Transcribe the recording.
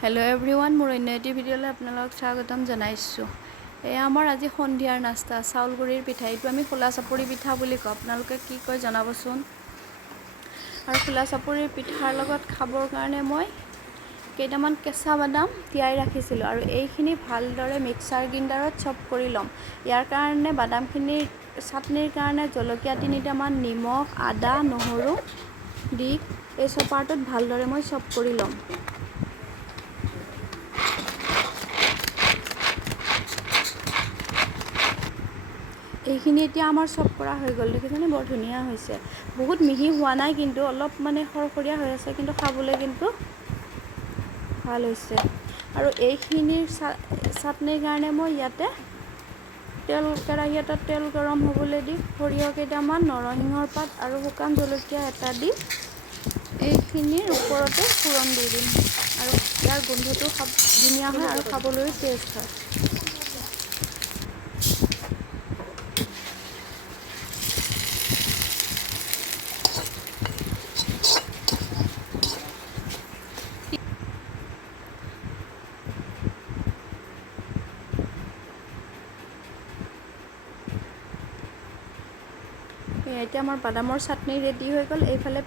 Hello' everyone, মোৰ অন্য এটি ভিডিঅ'লৈ আপোনালোকক স্বাগতম জনাইছোঁ। এয়া আমাৰ আজি সন্ধিয়াৰ নাস্তা, চাউল গুড়িৰ পিঠা। এইটো আমি খোলা চাপৰি পিঠা বুলি কওঁ। আপোনালোকে কি কয় জনাবচোন। আৰু খোলা চাপৰিৰ পিঠাৰ লগত খাবৰ কাৰণে মই কেইটামান কেঁচা বাদাম তিয়াই ৰাখিছিলোঁ আৰু এইখিনি ভালদৰে মিক্সাৰ গ্ৰাইণ্ডাৰত চপ কৰি ল'ম। ইয়াৰ কাৰণে বাদামখিনিৰ চাটনিৰ কাৰণে জলকীয়া 3টামান, নিমখ, আদা, নহৰু দি এই চপাৰটোত ভালদৰে মই চপ কৰি ল'ম। এইখিনি এতিয়া আমাৰ চপ কৰা হৈ গ'ল। দেখিছেনে, বৰ ধুনীয়া হৈছে। বহুত মিহি হোৱা নাই, কিন্তু অলপ মানে খৰখৰীয়া হৈ আছে, কিন্তু খাবলৈ কিন্তু ভাল হৈছে। আৰু এইখিনিৰ চাটনিৰ কাৰণে মই ইয়াতে কেৰাহী এটাত তেল গৰম হ'বলৈ দি সৰিয়হ কেইটামান, নৰসিংহৰ পাত আৰু শুকান জলকীয়া এটা দি এইখিনিৰ ওপৰতে ফোৰণ দি দিম। আৰু ইয়াৰ গোন্ধটো ধুনীয়া হয় আৰু খাবলৈও টেষ্ট হয়। এতিয়া আমাৰ বাদামৰ চাটনি ৰেডি হৈ গ'ল। এইফালে